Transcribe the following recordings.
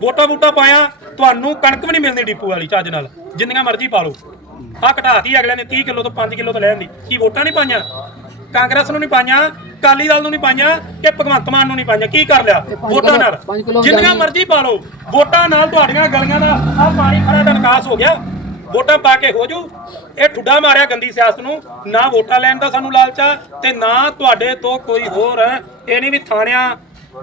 ਵੋਟਾਂ ਵੋਟਾਂ ਪਾਇਆ ਤੁਹਾਨੂੰ ਕਣਕ ਵੀ ਨਹੀਂ ਮਿਲਦੀ ਡਿਪੂ ਵਾਲੀ ਚੱਜ ਨਾਲ। ਜਿੰਨੀਆਂ ਮਰਜ਼ੀ ਪਾ ਲਓ। ਆ ਘਟਾਤੀ ਅਗਲੇ ਨੇ 30 ਕਿਲੋ ਤੋਂ 5 ਕਿਲੋ ਤੋਂ ਲੈਣ ਦੀ। ਕੀ ਵੋਟਾਂ ਨਹੀਂ ਪਾਈਆਂ? ਕਾਂਗਰਸ ਨੂੰ ਨਹੀਂ ਪਾਈਆਂ ਕਾਲੀ ਦਲ ਨੂੰ ਨਹੀਂ ਪਾਈਆਂ ਕਿ ਭਗਵੰਤ ਮਾਨ ਨੂੰ ਨਹੀਂ ਪਾਈਆਂ? ਕੀ ਕਰ ਲਿਆ? ਵੋਟਾਂ ਨਾਲ। ਜਿੰਨੀਆਂ ਮਰਜ਼ੀ ਪਾ ਲਓ। ਵੋਟਾਂ ਨਾਲ ਤੁਹਾਡੀਆਂ ਗਲੀਆਂ ਦਾ ਆ ਪਾਣੀ ਖੜਾ ਦਾ ਨਿਕਾਸ ਹੋ ਗਿਆ। ਵੋਟਾਂ ਪਾ ਕੇ ਹੋ ਜੂ। ਇਹ ਠੁੱਡਾ ਮਾਰਿਆ ਗੰਦੀ ਸਿਆਸਤ ਨੂੰ। ਨਾ ਵੋਟਾਂ ਲੈਣ ਦਾ ਸਾਨੂੰ ਲਾਲਚ ਤੇ ਨਾ ਤੁਹਾਡੇ ਤੋਂ ਕੋਈ ਹੋਰ। ਇਹ ਨਹੀਂ ਵੀ ਥਾਣਿਆਂ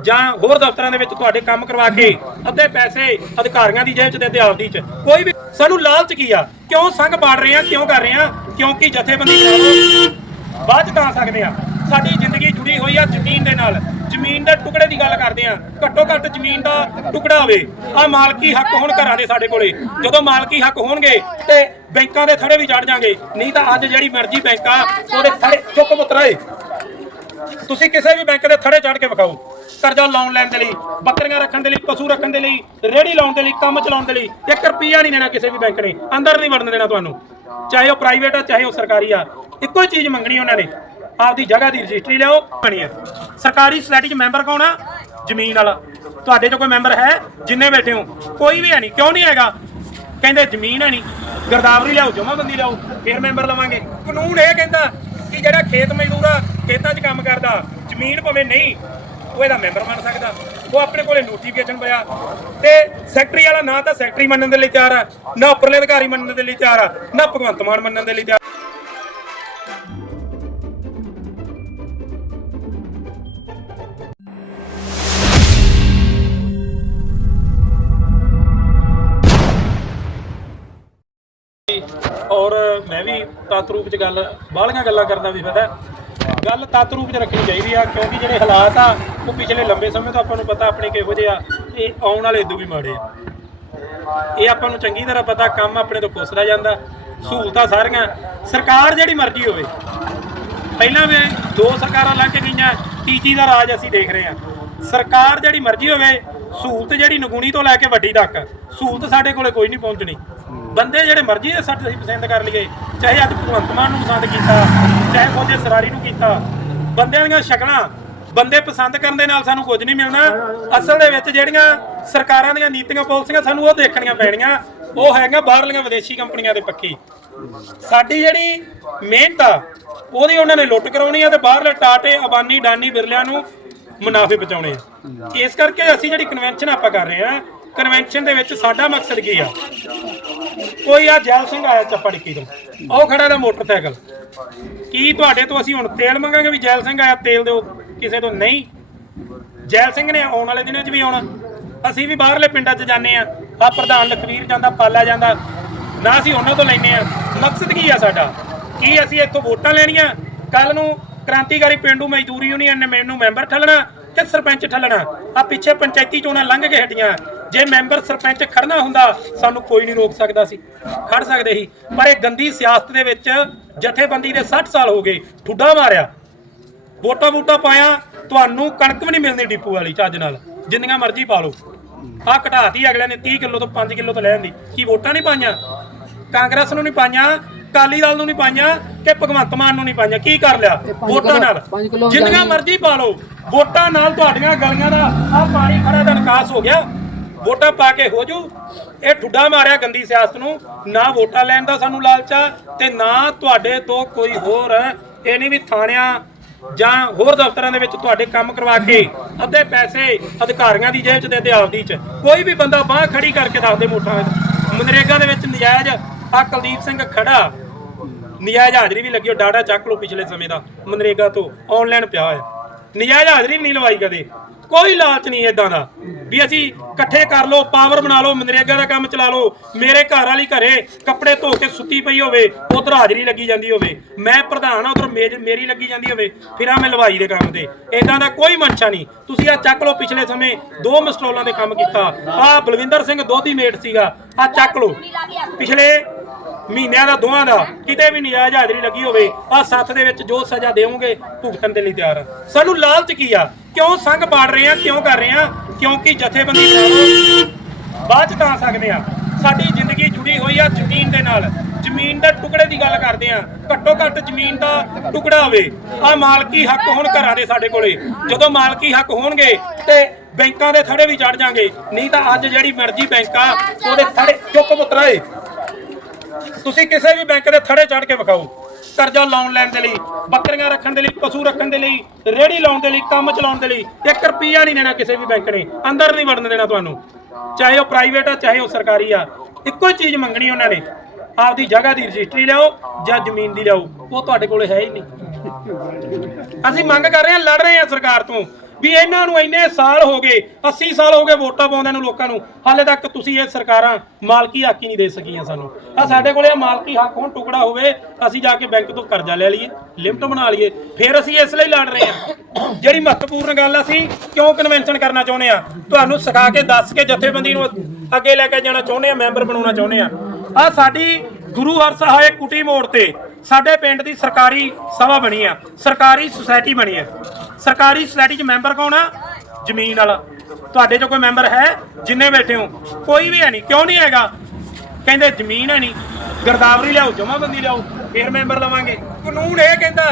ਜਾਂ ਹੋਰ ਦਫ਼ਤਰਾਂ ਦੇ ਵਿੱਚ ਤੁਹਾਡੇ ਕੰਮ ਕਰਵਾ ਕੇ ਅੱਧੇ ਪੈਸੇ ਅਧਿਕਾਰੀਆਂ ਦੀ ਜੇਬ 'ਚ ਤੇ ਆਪਦੀ 'ਚ, ਕੋਈ ਵੀ ਸਾਨੂੰ ਲਾਲਚ ਕੀ ਆ? ਕਿਉਂ ਸੰਗ ਪਾੜ ਰਹੇ ਆ? ਕਿਉਂ ਕਰ ਰਹੇ ਆ? ਕਿਉਂਕਿ ਜਥੇਬੰਦੀ ਬਾਅਦ 'ਚ ਤਾਂ ਸਕਦੇ ਆ। ਸਾਡੀ ਜ਼ਿੰਦਗੀ ਜੁੜੀ ਹੋਈ ਆ ਜ਼ਮੀਨ ਦੇ ਨਾਲ। ਜ਼ਮੀਨ ਦੇ ਟੁਕੜੇ ਦੀ ਗੱਲ ਕਰਦੇ ਆ। ਘੱਟੋ ਘੱਟ ਜ਼ਮੀਨ ਦਾ ਟੁਕੜਾ ਹੋਵੇ। ਆ ਮਾਲਕੀ ਹੱਕ ਹੋਣ ਘਰਾਂ ਦੇ ਸਾਡੇ ਕੋਲੇ। ਜਦੋਂ ਮਾਲਕੀ ਹੱਕ ਹੋਣਗੇ ਤੇ ਬੈਂਕਾਂ ਦੇ ਥੜੇ ਵੀ ਚੜ ਜਾਾਂਗੇ। ਨਹੀਂ ਤਾਂ ਅੱਜ ਜਿਹੜੀ ਮਰਜ਼ੀ ਬੈਂਕ ਆ, ਉਹਦੇ ਥੜੇ ਚੁੱਪ ਪੁੱਤਰਾਏ ਤੁਸੀਂ ਕਿਸੇ ਵੀ ਬੈਂਕ ਦੇ ਥੜੇ ਚੜ ਕੇ ਵਿਖਾਓ। ਕਰਜ਼ਾ ਲਾਉਣ ਲੈਣ ਦੇ ਲਈ, ਬੱਕਰੀਆਂ ਰੱਖਣ ਦੇ ਲਈ, ਪਸ਼ੂ ਰੱਖਣ ਦੇ ਲਈ ਰੇੜੀ ਲਾਉਣ ਦੇ ਲਈ, ਕੰਮ ਚਲਾਉਣ ਦੇ ਲਈ 1 ਰੁਪਿਆ ਨਹੀਂ ਦੇਣਾ ਕਿਸੇ ਵੀ ਬੈਂਕ ਨੇ। ਅੰਦਰ ਨਹੀਂ ਵੜਨ ਦੇਣਾ ਤੁਹਾਨੂੰ। ਚਾਹੇ ਉਹ ਪ੍ਰਾਈਵੇਟ ਆ, ਚਾਹੇ ਉਹ ਸਰਕਾਰੀ ਆ, ਇੱਕੋ ਹੀ ਚੀਜ਼ ਮੰਗਣੀ ਉਹਨਾਂ ਨੇ। ਆਪਦੀ ਜਗ੍ਹਾ ਦੀ ਰਜਿਸਟਰੀ ਲਿਆਓ, ਬਣੀ ਹੈ ਸਰਕਾਰੀ ਸੁਸਾਇਟੀ 'ਚ ਮੈਂਬਰ ਕੌਣ ਆ? ਜ਼ਮੀਨ ਵਾਲਾ। ਤੁਹਾਡੇ 'ਚ ਕੋਈ ਮੈਂਬਰ ਹੈ? ਜਿੰਨੇ ਬੈਠੇ ਹੋ। ਕੋਈ ਵੀ ਹੈ ਨਹੀਂ। ਕਿਉਂ ਨਹੀਂ ਹੈਗਾ? ਕਹਿੰਦੇ ਜ਼ਮੀਨ ਹੈ ਨਹੀਂ। ਗਰਦਾਵਰੀ ਲਿਆਓ ਜਮਾ ਬੰਦੀ ਲਿਆਓ, ਫਿਰ ਮੈਂਬਰ ਲਵਾਂਗੇ। ਕਾਨੂੰਨ ਇਹ ਕਹਿੰਦਾ ਕਿ ਜਿਹੜਾ ਖੇਤ ਮਜ਼ਦੂਰ ਆ, ਖੇਤਾਂ 'ਚ ਕੰਮ ਕਰਦਾ, ਜ਼ਮੀਨ ਭਾਵੇਂ ਨਹੀਂ, ਉਹ ਇਹਦਾ ਮੈਂਬਰ ਬਣ ਸਕਦਾ। ਉਹ ਆਪਣੇ ਕੋਲੇ ਨੋਟੀਫਿਕੇਸ਼ਨ ਪਿਆ। ਤੇ ਸੈਕਟਰੀ ਵਾਲਾ ਨਾ ਤਾਂ ਸੈਕਟਰੀ ਮੰਨਣ ਦੇ ਲਈ ਤਿਆਰ ਆ, ਨਾ ਉੱਪਰਲੇ ਅਧਿਕਾਰੀ ਮੰਨਣ ਦੇ ਲਈ ਤਿਆਰ ਆ, ਨਾ ਭਗਵੰਤ ਮਾਨ ਮੰਨਣ ਦੇ ਲਈ ਤਿਆਰ ਔਰ ਮੈਂ ਵੀ ਤਤ ਰੂਪ ਚ ਗੱਲ, ਬਾਹਲੀਆਂ ਗੱਲਾਂ ਕਰਦਾ ਵੀ ਪਤਾ ਗੱਲ ਤਤ ਰੂਪ ਚ ਰੱਖਣੀ ਚਾਹੀਦੀ ਆ, ਕਿਉਂਕਿ ਜਿਹੜੇ ਹਾਲਾਤ ਆ, ਉਹ ਪਿਛਲੇ ਲੰਬੇ ਸਮੇਂ ਤੋਂ ਆਪਾਂ ਨੂੰ ਪਤਾ ਆਪਣੇ ਕਿਹੋ ਜਿਹੇ ਆ, ਇਹ ਆਉਣ ਵਾਲੇ ਇਦੋਂ ਵੀ ਮਾੜੇ ਆ। ਇਹ ਆਪਾਂ ਨੂੰ ਚੰਗੀ ਤਰ੍ਹਾਂ ਪਤਾ, ਕੰਮ ਆਪਣੇ ਤੋਂ ਖੁਸਦਾ ਜਾਂਦਾ, ਸਹੂਲਤਾਂ ਸਾਰੀਆਂ, ਸਰਕਾਰ ਜਿਹੜੀ ਮਰਜ਼ੀ ਹੋਵੇ। ਪਹਿਲਾਂ ਵੀ ਦੋ ਸਰਕਾਰਾਂ ਲੰਘ ਕੇ ਗਈਆਂ, ਟੀਚੀ ਦਾ ਰਾਜ ਅਸੀਂ ਦੇਖ ਰਹੇ ਹਾਂ ਸਰਕਾਰ ਜਿਹੜੀ ਮਰਜ਼ੀ ਹੋਵੇ, ਸਹੂਲਤ ਜਿਹੜੀ ਨਗੂਣੀ ਤੋਂ ਲੈ ਕੇ ਵੱਡੀ ਤੱਕ, ਸਹੂਲਤ ਸਾਡੇ ਕੋਲੇ ਕੋਈ ਨਹੀਂ ਪਹੁੰਚਣੀ। ਬੰਦੇ ਜਿਹੜੇ ਮਰਜ਼ੀ ਦੇ ਸੱਟ ਅਸੀਂ ਪਸੰਦ ਕਰ ਲਈਏ, ਚਾਹੇ ਅੱਜ ਭਗਵੰਤ ਮਾਨ ਨੂੰ ਪਸੰਦ ਕੀਤਾ, ਚਾਹੇ ਉਹਦੇ ਸਰਾਰੀ ਨੂੰ ਕੀਤਾ, ਬੰਦਿਆਂ ਦੀਆਂ ਸ਼ਕਲਾਂ ਬੰਦੇ ਪਸੰਦ ਕਰਨ ਦੇ ਨਾਲ ਸਾਨੂੰ ਕੁਝ ਨਹੀਂ ਮਿਲਣਾ। ਅਸਲ ਦੇ ਵਿੱਚ ਜਿਹੜੀਆਂ ਸਰਕਾਰਾਂ ਦੀਆਂ ਨੀਤੀਆਂ, ਪਾਲਿਸੀਆਂ ਸਾਨੂੰ ਉਹ ਦੇਖਣੀਆਂ ਪੈਣੀਆਂ, ਉਹ ਹੈਗਾ ਬਾਹਰਲੀਆਂ ਵਿਦੇਸ਼ੀ ਕੰਪਨੀਆਂ ਦੇ ਪੱਖੀ। ਸਾਡੀ ਜਿਹੜੀ ਮਿਹਨਤ ਆ, ਉਹਦੀ ਉਹਨਾਂ ਨੇ ਲੁੱਟ ਕਰਾਉਣੀ ਆ ਤੇ ਬਾਹਰਲੇ ਟਾਟੇ, ਅਬਾਨੀ, ਡਾਨੀ, ਬਿਰਲਿਆਂ ਨੂੰ ਮੁਨਾਫੇ ਬਚਾਉਣੇ ਆ। ਇਸ ਕਰਕੇ ਅਸੀਂ ਜਿਹੜੀ ਕਨਵੈਨਸ਼ਨ ਆਪਾਂ ਕਰ ਰਹੇ ਆ ਕਨਵੈਨਸ਼ਨ ਦੇ ਵਿੱਚ ਸਾਡਾ ਮਕਸਦ ਕੀ ਆ? ਕੋਈ ਆ ਜੈਲ ਸਿੰਘ ਆਇਆ ਚੱਪੜਕੀ ਤੋਂ। ਉਹ ਖੜਾ ਦਾ ਮੋਟਰਸਾਈਕਲ। ਕੀ ਤੁਹਾਡੇ ਤੋਂ ਅਸੀਂ ਹੁਣ ਤੇਲ ਮੰਗਾਂਗੇ ਵੀ ਜੈਲ ਸਿੰਘ ਆਇਆ ਤੇਲ ਦਿਓ, ਕਿਸੇ ਤੋਂ ਨਹੀਂ? ਜੈਲ ਸਿੰਘ ਨੇ ਆਉਣ ਵਾਲੇ ਦਿਨਾਂ 'ਚ ਵੀ ਆਉਣਾ। ਅਸੀਂ ਵੀ ਬਾਹਰਲੇ ਪਿੰਡਾਂ 'ਚ ਜਾਂਦੇ ਆ ਆ ਪ੍ਰਧਾਨ ਲਖਵੀਰ ਜਾਂਦਾ, ਪਾਲਾ ਜਾਂਦਾ। ਨਾ ਅਸੀਂ ਉਹਨਾਂ ਤੋਂ ਲੈਨੇ ਆ ਮਕਸਦ ਕੀ ਆ ਸਾਡਾ? ਕੀ ਅਸੀਂ ਇੱਥੋਂ ਵੋਟਾਂ ਲੈਣੀਆਂ? ਕੱਲ ਨੂੰ ਕ੍ਰਾਂਤੀਕਾਰੀ ਪਿੰਡੂ ਮਜ਼ਦੂਰ ਯੂਨੀਅਨ ਨੇ ਮੈਨੂੰ ਮੈਂਬਰ ਠੱਲਣਾ ਕਿ ਸਰਪੰਚ ਠੱਲਣਾ? ਆ ਪਿੱਛੇ ਪੰਚਾਇਤੀ ਚੋਣਾਂ ਲੰਘ ਕੇ ਹਟੀਆਂ। ਜੇ ਮੈਂਬਰ ਸਰਪੰਚ ਖੜਨਾ ਹੁੰਦਾ ਸਾਨੂੰ ਕੋਈ ਨਹੀਂ ਰੋਕ ਸਕਦਾ ਸੀ। ਖੜ ਸਕਦੇ ਸੀ। ਪਰ ਇਹ ਗੰਦੀ ਸਿਆਸਤ ਦੇ ਵਿੱਚ ਜਥੇਬੰਦੀ ਦੇ 60 ਸਾਲ ਹੋ ਗਏ ਠੁੱਡਾ ਮਾਰਿਆ। ਵੋਟਾਂ ਵੋਟਾਂ ਪਾਇਆ ਤੁਹਾਨੂੰ ਕਣਕ ਵੀ ਨਹੀਂ ਮਿਲਦੀ ਡਿਪੂ ਵਾਲੀ ਚੱਜ ਨਾਲ। ਜਿੰਨੀਆਂ ਮਰਜ਼ੀ ਪਾ ਲਓ। ਆ ਘਟਾਤੀ ਅਗਲੇ ਨੇ 30 ਕਿਲੋ ਤੋਂ 5 ਕਿਲੋ ਤੋਂ ਲੈਣ ਦੀ। ਕੀ ਵੋਟਾਂ ਨਹੀਂ ਪਾਈਆਂ? ਕਾਂਗਰਸ ਨੂੰ ਨਹੀਂ ਪਾਈਆਂ ਕਾਲੀ ਦਲ ਨੂੰ ਨਹੀਂ ਪਾਈਆਂ ਕਿ ਭਗਵੰਤ ਮਾਨ ਨੂੰ ਨਹੀਂ ਪਾਈਆਂ? ਕੀ ਕਰ ਲਿਆ? ਵੋਟਾਂ ਨਾਲ। ਜਿੰਨੀਆਂ ਮਰਜ਼ੀ ਪਾ ਲਓ। ਵੋਟਾਂ ਨਾਲ ਤੁਹਾਡੀਆਂ ਗਲੀਆਂ ਦਾ ਆ ਪਾਣੀ ਖੜਾ ਦਾ ਨਿਕਾਸ ਹੋ ਗਿਆ। ਵੋਟਾਂ ਪਾ ਕੇ ਹੋ ਜੂ ਇਹ ਠੁੱਡਾ ਮਾਰਿਆ ਗੰਦੀ ਸਿਆਸਤ ਨੂੰ। ਨਾ ਵੋਟਾਂ ਲੈਣ ਦਾ ਸਾਨੂੰ ਲਾਲਚ ਤੇ ਨਾ ਤੁਹਾਡੇ ਤੋਂ ਕੋਈ ਹੋਰ। ਇਹ ਨਹੀਂ ਵੀ ਥਾਣਿਆਂ ਜਾਂ ਹੋਰ ਦਫ਼ਤਰਾਂ ਦੇ ਵਿੱਚ ਤੁਹਾਡੇ ਕੰਮ ਕਰਵਾ ਕੇ ਅੱਧੇ ਪੈਸੇ ਅਧਿਕਾਰੀਆਂ ਦੀ ਜੇਬ 'ਚ ਤੇ ਅੱਧੇ ਆਪਦੀ 'ਚ। ਕੋਈ ਵੀ ਬੰਦਾ ਬਾਹ ਖੜੀ ਕਰਕੇ ਦੱਸਦੇ ਮੋਟਾਂ ਵਿੱਚ। ਮਨਰੇਗਾ ਦੇ ਵਿੱਚ ਨਜਾਇਜ਼ ਆ ਕੁਲਦੀਪ ਸਿੰਘ ਖੜਾ ਨਜਾਇਜ਼ ਹਾਜ਼ਰੀ ਵੀ ਲੱਗੀ, ਉਹ ਡਾਟਾ ਚੱਕ ਲਓ ਪਿਛਲੇ ਸਮੇਂ ਦਾ ਮਨਰੇਗਾ ਤੋਂ। ਆਨਲਾਈਨ ਪਿਆ ਹੋਇਆ। ਨਜਾਇਜ਼ ਹਾਜ਼ਰੀ ਵੀ ਨਹੀਂ ਲਵਾਈ ਕਦੇ। ਕੋਈ ਲਾਲਚ ਨਹੀਂ ਇਦਾਂ ਦਾ। ਵੀ ਅਸੀਂ ਇਕੱਠੇ ਕਰ ਲਓ ਪਾਵਰ ਬਣਾ ਲਓ ਮਨਰੇਗਾ ਦਾ ਕੰਮ ਚਲਾ ਲਓ। ਮੇਰੇ ਘਰ ਵਾਲੀ ਘਰੇ ਕੱਪੜੇ ਧੋ ਕੇ ਸੁੱਤੀ ਪਈ ਹੋਵੇ, ਉਧਰ ਹਾਜ਼ਰੀ ਲੱਗੀ ਜਾਂਦੀ ਹੋਵੇ। ਮੈਂ ਪ੍ਰਧਾਨ ਆ, ਉਧਰ ਮੇਰੀ ਲੱਗੀ ਜਾਂਦੀ ਹੋਵੇ। ਫਿਰ ਆ ਮੈਂ ਲਵਾਈ ਦੇ ਕੰਮ ਤੇ। ਇਦਾਂ ਦਾ ਕੋਈ ਮਨਸ਼ਾ ਨਹੀਂ। ਤੁਸੀਂ ਆ ਚੱਕ ਲਓ ਪਿਛਲੇ ਸਮੇਂ ਦੋ ਮਸਟੋਲਾਂ ਦੇ ਕੰਮ ਕੀਤਾ। ਆ ਬਲਵਿੰਦਰ ਸਿੰਘ ਦੋਧੀ ਮੇਟ ਸੀਗਾ ਆ ਚੱਕ ਲਓ। ਪਿਛਲੇ ਮਹੀਨਿਆਂ ਦਾ, ਦੋਹਾਂ ਦਾ, ਕਿਤੇ ਵੀ ਨਜਾਇਜ਼ ਹਾਜ਼ਰੀ ਲੱਗੀ ਹੋਵੇ ਆ ਸੱਥ ਦੇ ਵਿੱਚ ਜੋ ਸਜ਼ਾ ਦੇਵੋਗੇ ਭੁਗਤਣ ਦੇ ਲਈ ਤਿਆਰ ਆ। ਸਾਨੂੰ ਲਾਲਚ ਕੀ ਆ? ਕਿਉਂ ਸੰਗ ਪਾੜ ਰਹੇ ਆ, ਕਿਉਂ ਕਰ ਰਹੇ ਆ? ਕਿਉਂਕਿ ਜਥੇਬੰਦੀ ਬਣਾਓ ਬਾਅਦ ਚ ਤਾਂ ਆ ਸਕਦੇ ਆ। ਸਾਡੀ ਜ਼ਿੰਦਗੀ ਜੁੜੀ ਹੋਈ ਆ ਜ਼ਮੀਨ ਦੇ ਨਾਲ। ਜ਼ਮੀਨ ਦੇ ਟੁਕੜੇ ਦੀ ਗੱਲ ਕਰਦੇ ਆ। ਘੱਟੋ ਘੱਟ ਜ਼ਮੀਨ ਦਾ ਟੁਕੜਾ ਹੋਵੇ। ਆ ਮਾਲਕੀ ਹੱਕ ਹੋਣ ਘਰਾਂ ਦੇ ਸਾਡੇ ਕੋਲੇ। ਜਦੋਂ ਮਾਲਕੀ ਹੱਕ ਹੋਣਗੇ ਤੇ ਬੈਂਕਾਂ ਦੇ ਥੜੇ ਵੀ ਚੜ ਜਾਾਂਗੇ। ਨਹੀਂ ਤਾਂ ਅੱਜ ਜਿਹੜੀ ਮਰਜ਼ੀ ਬੈਂਕ ਆ, ਉਹਦੇ ਥੜੇ ਚੁੱਪ ਪੁੱਤਰਾ ਏ ਤੁਸੀਂ ਕਿਸੇ ਵੀ ਬੈਂਕ ਦੇ ਥੜੇ ਚੜ ਕੇ ਵਿਖਾਓ। ਕਰਜ਼ਾ ਲਾਉਣ ਲੈਣ ਦੇ ਲਈ, ਬੱਕਰੀਆਂ ਰੱਖਣ ਦੇ ਲਈ, ਪਸ਼ੂ ਰੱਖਣ ਦੇ ਲਈ, ਰੇੜੀ ਲਾਉਣ ਦੇ ਲਈ, ਕੰਮ ਚਲਾਉਣ ਦੇ ਲਈ 1 ਰੁਪਿਆ ਨਹੀਂ ਦੇਣਾ ਕਿਸੇ ਵੀ ਬੈਂਕ ਨੇ। ਅੰਦਰ ਨਹੀਂ ਵੜਨ ਦੇਣਾ ਤੁਹਾਨੂੰ। ਚਾਹੇ ਉਹ ਪ੍ਰਾਈਵੇਟ ਆ, ਚਾਹੇ ਉਹ ਸਰਕਾਰੀ ਆ, ਇੱਕੋ ਹੀ ਚੀਜ਼ ਮੰਗਣੀ ਉਹਨਾਂ ਨੇ। ਆਪਦੀ ਜਗ੍ਹਾ ਦੀ ਰਜਿਸਟਰੀ ਲਿਆਓ ਜਾਂ ਜ਼ਮੀਨ ਦੀ ਲਿਆਓ। ਉਹ ਤੁਹਾਡੇ ਕੋਲੇ ਹੈ ਹੀ ਨਹੀਂ। ਅਸੀਂ ਮੰਗ ਕਰ ਰਹੇ ਹਾਂ, ਲੜ ਰਹੇ ਹਾਂ ਸਰਕਾਰ ਤੋਂ। ਵੀ ਇਹਨਾਂ ਨੂੰ ਇੰਨੇ ਸਾਲ ਹੋ ਗਏ 80 ਸਾਲ ਹੋ ਗਏ ਵੋਟਾਂ ਪਾਉਂਦਿਆਂ ਨੂੰ ਲੋਕਾਂ ਨੂੰ, ਹਾਲੇ ਤੱਕ ਤੁਸੀਂ ਇਹ ਸਰਕਾਰਾਂ ਮਾਲਕੀ ਹੱਕ ਹੀ ਨਹੀਂ ਦੇ ਸਕੀਆਂ ਸਾਨੂੰ। ਆ ਸਾਡੇ ਕੋਲੇ ਮਾਲਕੀ ਹੱਕ, ਹੁਣ ਟੁਕੜਾ ਹੋਵੇ, ਅਸੀਂ ਜਾ ਕੇ ਬੈਂਕ ਤੋਂ ਕਰਜ਼ਾ ਲੈ ਲਈਏ, ਲਿਮਟ ਬਣਾ ਲਈਏ, ਫਿਰ ਅਸੀਂ ਇਸ ਲਈ ਲੜ ਰਹੇ ਹਾਂ। ਜਿਹੜੀ ਮਹੱਤਵਪੂਰਨ ਗੱਲ ਅਸੀਂ ਕਿਉਂ ਕਨਵੈਨਸ਼ਨ ਕਰਨਾ ਚਾਹੁੰਦੇ ਆ ਤੁਹਾਨੂੰ ਸਿਖਾ ਕੇ ਦੱਸ ਕੇ ਜਥੇਬੰਦੀ ਨੂੰ ਅੱਗੇ ਲੈ ਕੇ ਜਾਣਾ ਚਾਹੁੰਦੇ ਆ ਮੈਂਬਰ ਬਣਾਉਣਾ ਚਾਹੁੰਦੇ ਆ ਆ ਸਾਡੀ ਗੁਰੂ ਹਰ ਹਰਸਹਾਏ ਕੁਟੀ ਮੋੜ ਤੇ ਸਾਡੇ ਪਿੰਡ ਦੀ ਸਰਕਾਰੀ ਸਭਾ ਬਣੀ ਆ, ਸਰਕਾਰੀ ਸੁਸਾਇਟੀ ਬਣੀ ਆ। ਸਰਕਾਰੀ ਸੁਸਾਇਟੀ 'ਚ ਮੈਂਬਰ ਕੌਣ ਆ? ਜ਼ਮੀਨ ਵਾਲਾ। ਤੁਹਾਡੇ 'ਚ ਕੋਈ ਮੈਂਬਰ ਹੈ? ਜਿੰਨੇ ਬੈਠੇ ਹੋ। ਕੋਈ ਵੀ ਹੈ ਨਹੀਂ। ਕਿਉਂ ਨਹੀਂ ਹੈਗਾ? ਕਹਿੰਦੇ ਜ਼ਮੀਨ ਹੈ ਨਹੀਂ। ਗਰਦਾਵਰੀ ਲਿਆਓ, ਜਮਾਬੰਦੀ ਲਿਆਓ। ਫੇਰ ਮੈਂਬਰ ਲਵਾਂਗੇ। ਕਾਨੂੰਨ ਇਹ ਕਹਿੰਦਾ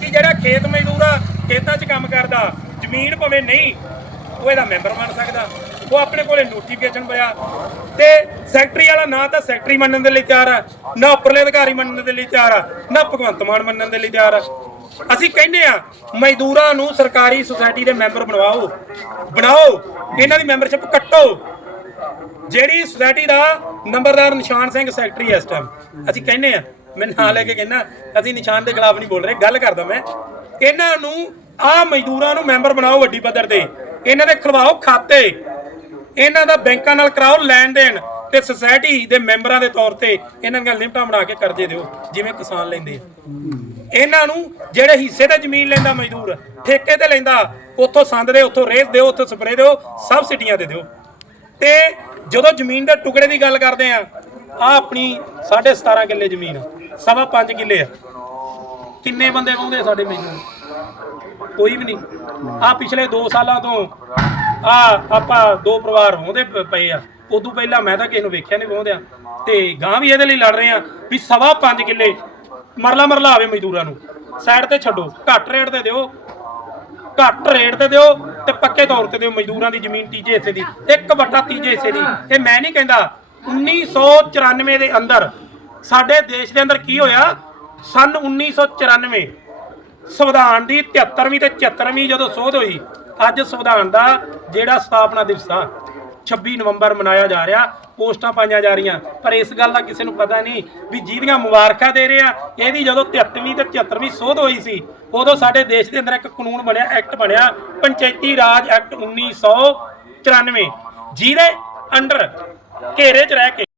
ਕਿ ਜਿਹੜਾ ਖੇਤ ਮਜ਼ਦੂਰ ਆ, ਖੇਤਾਂ 'ਚ ਕੰਮ ਕਰਦਾ, ਜ਼ਮੀਨ ਭਾਵੇਂ ਨਹੀਂ, ਉਹ ਇਹਦਾ ਮੈਂਬਰ ਬਣ ਸਕਦਾ। ਉਹ ਆਪਣੇ ਕੋਲੇ ਨੋਟੀਫਿਕੇਸ਼ਨ ਪਿਆ। ਤੇ ਸੈਕਟਰੀ ਵਾਲਾ ਨਾ ਤਾਂ ਸੈਕਟਰੀ ਮੰਨਣ ਦੇ ਲਈ ਤਿਆਰ ਆ, ਨਾ ਉੱਪਰਲੇ ਅਧਿਕਾਰੀ ਮੰਨਣ ਦੇ ਲਈ ਤਿਆਰ ਆ, ਨਾ ਭਗਵੰਤ ਮਾਨ ਮੰਨਣ ਦੇ ਲਈ ਤਿਆਰ ਆ। ਅਸੀਂ ਕਹਿੰਦੇ ਆ ਮਜ਼ਦੂਰਾਂ ਨੂੰ ਸਰਕਾਰੀ ਸੁਸਾਇਟੀ ਦੇ ਮੈਂਬਰ ਬਣਵਾਓ, ਬਣਾਓ, ਇਹਨਾਂ ਦੀ ਮੈਂਬਰਸ਼ਿਪ ਕੱਟੋ। ਜਿਹੜੀ ਸੁਸਾਇਟੀ ਦਾ ਨੰਬਰਦਾਰ ਨਿਸ਼ਾਨ ਸਿੰਘ ਸੈਕਟਰੀ ਇਸ ਟਾਈਮ ਅਸੀਂ ਕਹਿੰਦੇ ਆ ਮੈਂ ਨਾਂ ਲੈ ਕੇ ਕਹਿੰਦਾ, ਅਸੀਂ ਨਿਸ਼ਾਨ ਦੇ ਖਿਲਾਫ ਨਹੀਂ ਬੋਲ ਰਹੇ, ਗੱਲ ਕਰਦਾ ਮੈਂ। ਇਹਨਾਂ ਨੂੰ ਆ ਮਜ਼ਦੂਰਾਂ ਨੂੰ ਮੈਂਬਰ ਬਣਾਓ ਵੱਡੀ ਪੱਧਰ ਤੇ, ਇਹਨਾਂ ਦੇ ਖਲਵਾਓ ਖਾਤੇ। ਇਹਨਾਂ ਦਾ ਬੈਂਕਾਂ ਨਾਲ ਕਰਾਓ ਲੈਣ ਦੇਣ ਤੇ ਸੁਸਾਇਟੀ ਦੇ ਮੈਂਬਰਾਂ ਦੇ ਤੌਰ ਤੇ ਇਹਨਾਂ ਦੀਆਂ ਲਿਮਟਾਂ ਬਣਾ ਕੇ ਕਰਜ਼ੇ ਦਿਓ, ਜਿਵੇਂ ਕਿਸਾਨ ਲੈਂਦੇ ਆ। ਇਹਨਾਂ ਨੂੰ ਜਿਹੜੇ ਹਿੱਸੇ ਤੇ ਜ਼ਮੀਨ ਲੈਂਦਾ ਮਜ਼ਦੂਰ, ਠੇਕੇ ਤੇ ਲੈਂਦਾ, ਉੱਥੋਂ ਸੰਦ ਦੇ ਉੱਥੋਂ ਰੇਸ ਦਿਓ, ਉੱਥੋਂ ਸਪਰੇ ਦਿਓ ਸਬਸਿਡੀਆਂ ਦੇ ਦਿਓ। ਤੇ ਜਦੋਂ ਜ਼ਮੀਨ ਦੇ ਟੁਕੜੇ ਦੀ ਗੱਲ ਕਰਦੇ ਆ ਆ ਆਪਣੀ 17.5 ਕਿੱਲੇ ਜ਼ਮੀਨ ਸਵਾ 5 ਕਿੱਲੇ ਆ। ਕਿੰਨੇ ਬੰਦੇ ਵਾਉਂਦੇ ਸਾਡੇ ਮਜ਼ਦੂਰ? ਕੋਈ ਵੀ ਨਹੀਂ। ਆ ਪਿਛਲੇ 2 ਸਾਲਾਂ ਤੋਂ ਆ ਆਪਾਂ ਦੋ ਪਰਿਵਾਰ ਵਾਉਂਦੇ ਪਏ ਆ। ਉਦੋਂ ਪਹਿਲਾਂ ਮੈਂ ਤਾਂ ਕਿਸੇ ਨੂੰ ਵੇਖਿਆ ਨਹੀਂ ਵਾਉਂਦਿਆਂ ਤੇ ਗਾਂ ਵੀ ਇਹਦੇ ਲਈ ਲੜ ਰਹੇ ਆ ਵੀ ਸਵਾ 5 ਕਿੱਲੇ ਮਰਲਾ ਮਰਲਾ ਆਵੇ ਮਜ਼ਦੂਰਾਂ ਨੂੰ। ਸਾਈਡ ਤੇ ਛੱਡੋ, ਘੱਟ ਰੇਟ ਤੇ ਦਿਓ। ਘੱਟ ਰੇਟ ਤੇ ਦਿਓ ਤੇ ਪੱਕੇ ਤੌਰ ਤੇ ਦਿਓ ਮਜ਼ਦੂਰਾਂ ਦੀ ਜ਼ਮੀਨ ਤੀਜੇ ਹਿੱਸੇ ਦੀ। ਇੱਕ ਵੱਟਾ ਤੀਜੇ ਹਿੱਸੇ ਦੀ। ਇਹ ਮੈਂ ਨਹੀਂ ਕਹਿੰਦਾ 1994 ਦੇ ਅੰਦਰ ਸਾਡੇ ਦੇਸ਼ ਦੇ ਅੰਦਰ ਕੀ ਹੋਇਆ? ਸਨ 1994 ਸੰਵਿਧਾਨ ਦੀ 73ਵੀਂ ਤੇ 74ਵੀਂ ਜਦੋਂ ਸੋਧ ਹੋਈ, ਅੱਜ ਸੰਵਿਧਾਨ ਦਾ ਜਿਹੜਾ ਸਥਾਪਨਾ ਦਿਵਸ ਆ 26 ਨਵੰਬਰ ਮਨਾਇਆ ਜਾ ਰਿਹਾ। ਪੋਸਟਾਂ ਪਾਈਆਂ ਜਾ ਰਹੀਆਂ। ਪਰ ਇਸ ਗੱਲ ਦਾ ਕਿਸੇ ਨੂੰ ਪਤਾ ਨਹੀਂ ਵੀ ਜਿਹਦੀਆਂ ਮੁਬਾਰਕਾਂ ਦੇ ਰਹੇ ਆ, ਇਹਦੀ ਜਦੋਂ 73ਵੀਂ ਤੇ 74ਵੀਂ ਸੋਧ ਹੋਈ ਸੀ, ਉਦੋਂ ਸਾਡੇ ਦੇਸ਼ ਦੇ ਅੰਦਰ ਇੱਕ ਕਾਨੂੰਨ ਬਣਿਆ, ਐਕਟ ਬਣਿਆ, ਪੰਚਾਇਤੀ ਰਾਜ ਐਕਟ 1994 ਜਿਹਦੇ ਅੰਡਰ ਘੇਰੇ 'ਚ ਰਹਿ ਕੇ